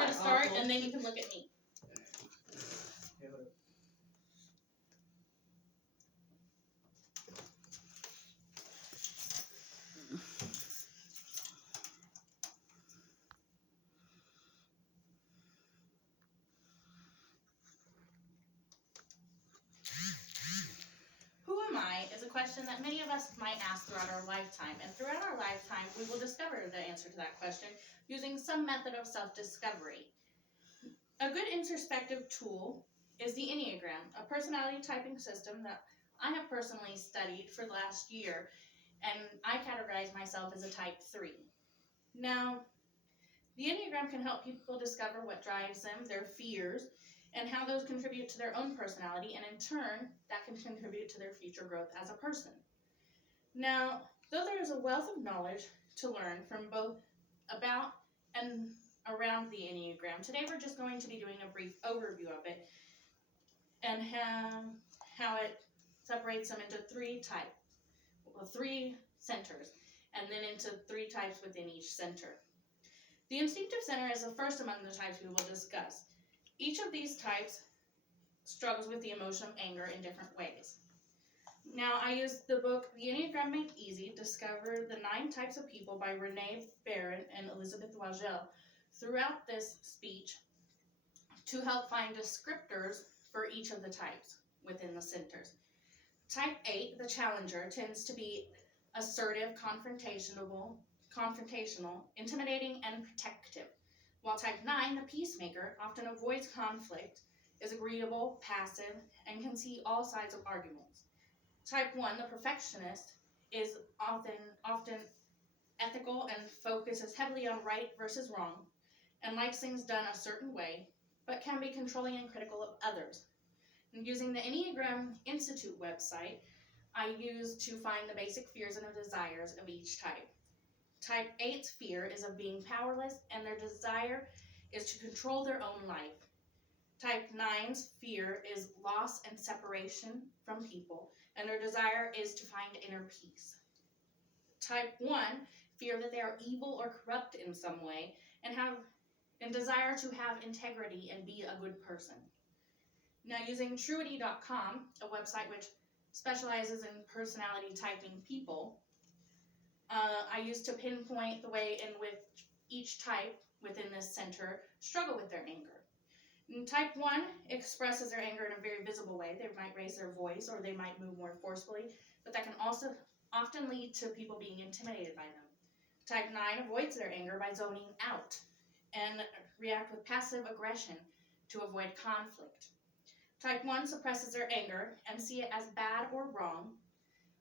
me to start, and then you can look at me. Who am I is a question that many of us might ask throughout our lifetime. And throughout our lifetime, we will discover the answer to that question using some method of self-discovery. A good introspective tool is the Enneagram, a personality typing system that I have personally studied for the last year, and I categorize myself as a type 3. Now, the Enneagram can help people discover what drives them, their fears, and how those contribute to their own personality, and in turn, that can contribute to their future growth as a person. Now, though there is a wealth of knowledge to learn from both about and around the Enneagram, today we're just going to be doing a brief overview of it and how it separates them into three centers, and then into 3 types within each center. The instinctive center is the first among the types we will discuss. Each of these types struggles with the emotion of anger in different ways. Now, I used the book The Enneagram Made Easy, Discover the 9 Types of People by Renee Barron and Elizabeth Wagel throughout this speech to help find descriptors for each of the types within the centers. Type 8, the challenger, tends to be assertive, confrontational, intimidating, and protective. While type 9, the peacemaker, often avoids conflict, is agreeable, passive, and can see all sides of arguments. Type 1, the perfectionist, is often ethical and focuses heavily on right versus wrong, and likes things done a certain way, but can be controlling and critical of others. And using the Enneagram Institute website, I used to find the basic fears and desires of each type. Type 8's fear is of being powerless, and their desire is to control their own life. Type 9's fear is loss and separation from people, and their desire is to find inner peace. Type 1 fear that they are evil or corrupt in some way, and desire to have integrity and be a good person. Now, using Truity.com, a website which specializes in personality typing people, I used to pinpoint the way in which each type within this center struggle with their anger. And type 1 expresses their anger in a very visible way. They might raise their voice, or they might move more forcefully, but that can also often lead to people being intimidated by them. Type 9 avoids their anger by zoning out and react with passive aggression to avoid conflict. Type 1 suppresses their anger and see it as bad or wrong,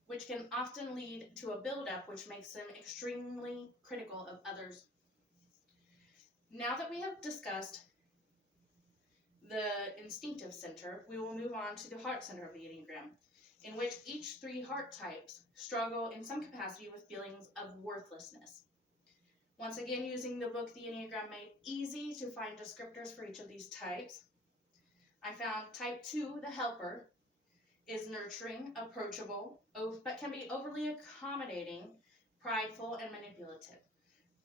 which can often lead to a buildup which makes them extremely critical of others. Now that we have discussed the instinctive center, we will move on to the heart center of the Enneagram, in which each 3 heart types struggle in some capacity with feelings of worthlessness. Once again, using the book The Enneagram Made Easy to find descriptors for each of these types, I found type 2, the helper, is nurturing, approachable, but can be overly accommodating, prideful, and manipulative.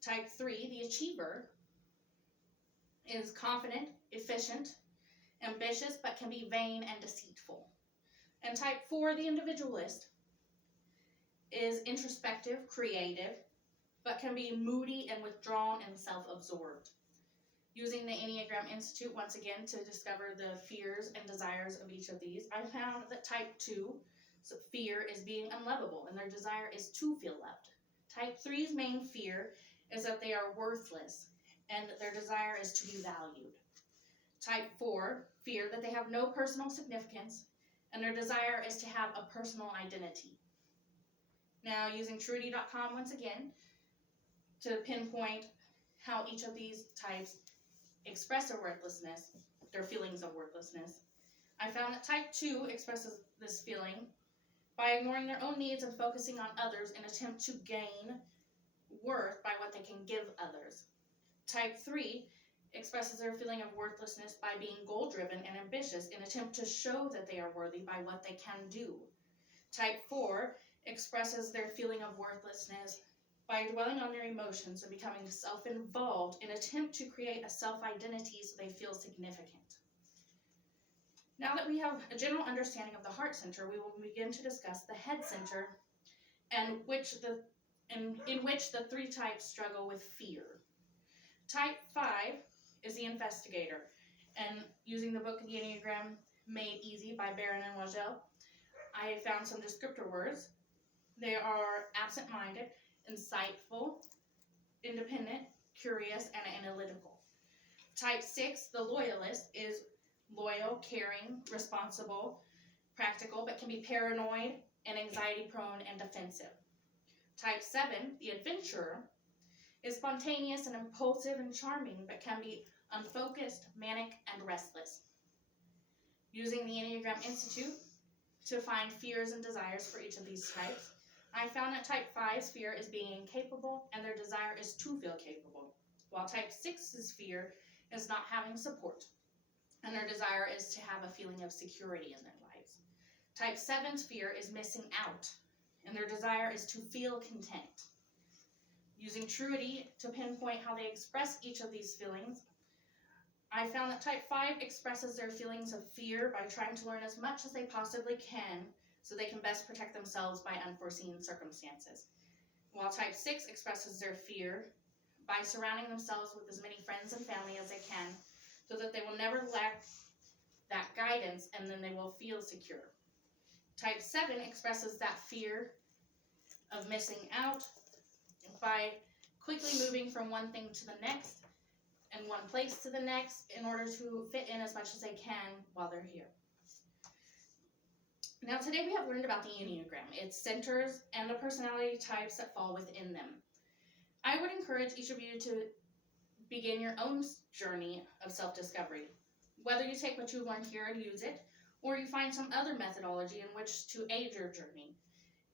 Type 3, the achiever, is confident, efficient, ambitious, but can be vain and deceitful. And type 4, the individualist, is introspective, creative, but can be moody and withdrawn and self-absorbed. Using the Enneagram Institute once again to discover the fears and desires of each of these, I found that type 2's fear is being unlovable, and their desire is to feel loved. Type 3's main fear is that they are worthless, and their desire is to be valued. Type 4 fear that they have no personal significance, and their desire is to have a personal identity. Now, using Truity.com once again to pinpoint how each of these types express their worthlessness, their feelings of worthlessness, I found that type 2 expresses this feeling by ignoring their own needs and focusing on others in an attempt to gain worth by what they can give others. Type 3 expresses their feeling of worthlessness by being goal-driven and ambitious in an attempt to show that they are worthy by what they can do. Type 4 expresses their feeling of worthlessness by dwelling on their emotions and becoming self-involved in an attempt to create a self-identity so they feel significant. Now that we have a general understanding of the heart center, we will begin to discuss the head center and in which the three types struggle with fear. Type 5 is the investigator, and using the book The Enneagram Made Easy by Barron and Wagel, I found some descriptor words. They are absent-minded, insightful, independent, curious, and analytical. Type 6, the loyalist, is loyal, caring, responsible, practical, but can be paranoid and anxiety-prone and defensive. Type 7, the adventurer, is spontaneous and impulsive and charming, but can be unfocused, manic, and restless. Using the Enneagram Institute to find fears and desires for each of these types, I found that Type 5's fear is being incapable, and their desire is to feel capable, while Type 6's fear is not having support, and their desire is to have a feeling of security in their lives. Type 7's fear is missing out, and their desire is to feel content. Using Truity to pinpoint how they express each of these feelings, I found that Type 5 expresses their feelings of fear by trying to learn as much as they possibly can so they can best protect themselves by unforeseen circumstances, while Type 6 expresses their fear by surrounding themselves with as many friends and family as they can so that they will never lack that guidance, and then they will feel secure. Type 7 expresses that fear of missing out by quickly moving from one thing to the next and one place to the next in order to fit in as much as they can while they're here. Now today we have learned about the Enneagram, its centers, and the personality types that fall within them. I would encourage each of you to begin your own journey of self-discovery. Whether you take what you learned here and use it, or you find some other methodology in which to aid your journey.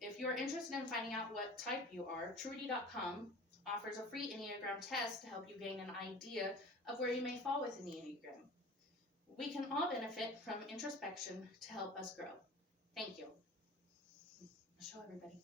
If you are interested in finding out what type you are, Truity.com offers a free Enneagram test to help you gain an idea of where you may fall within the Enneagram. We can all benefit from introspection to help us grow. Thank you. Show everybody.